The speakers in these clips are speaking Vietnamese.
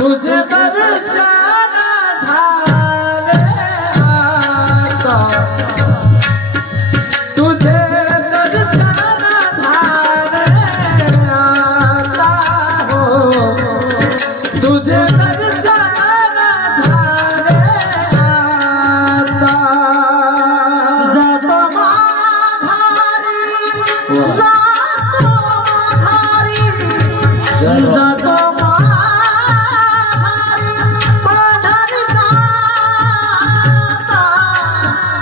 तुझे बरसा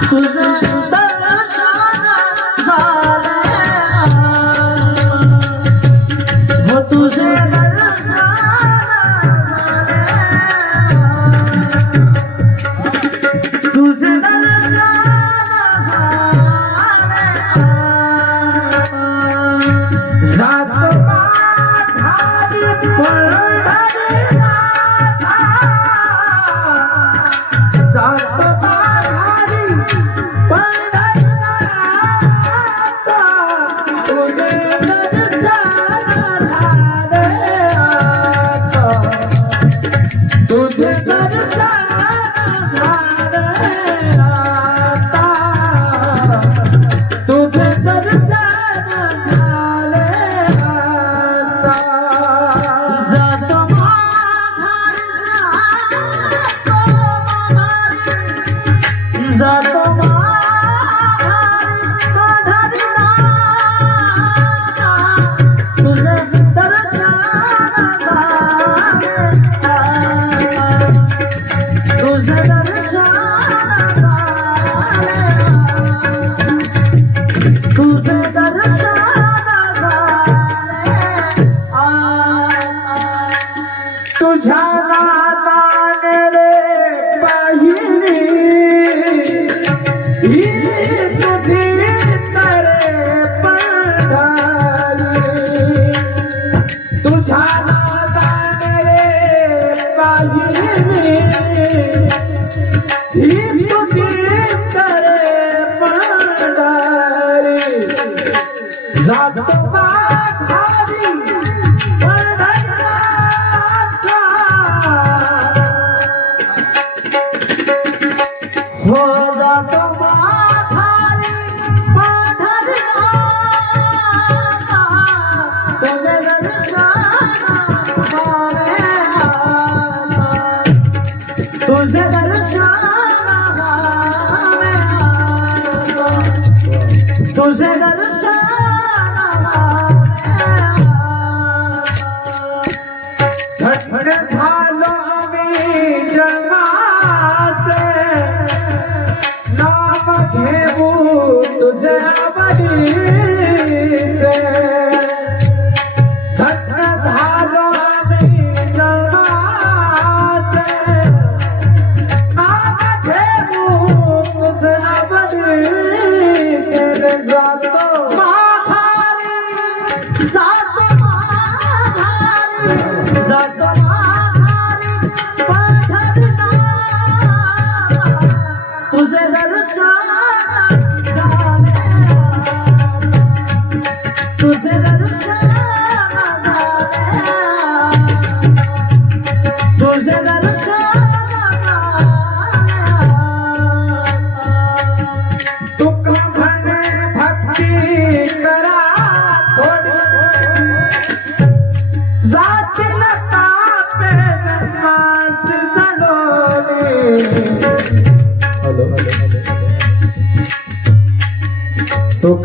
不是真。রাত তোমার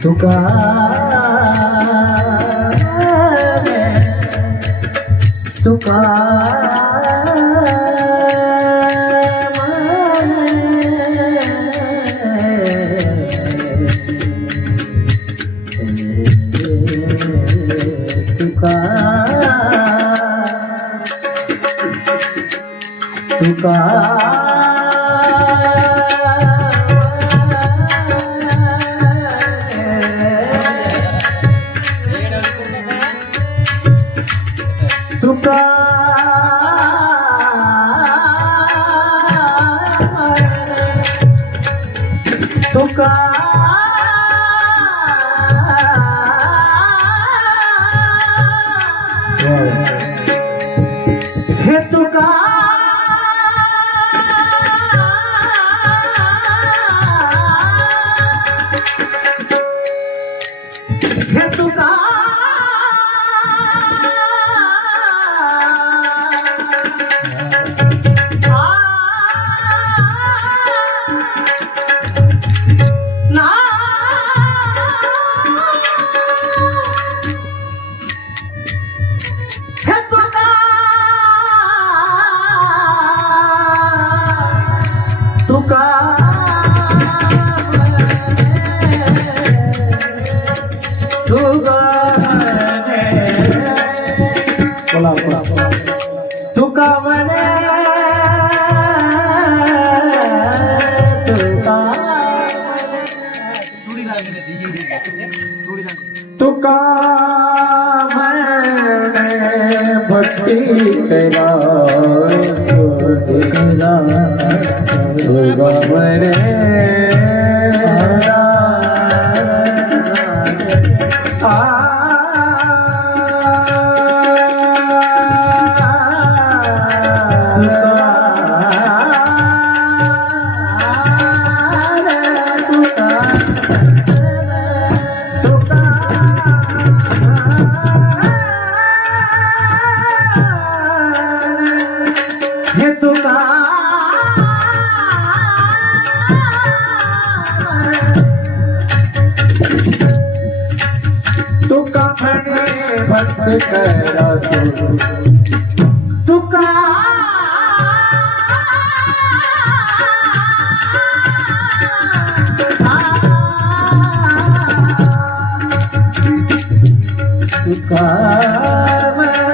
Suka Ah. Hit the भगवर આપણે ભક્ત કરા તુકા तुकार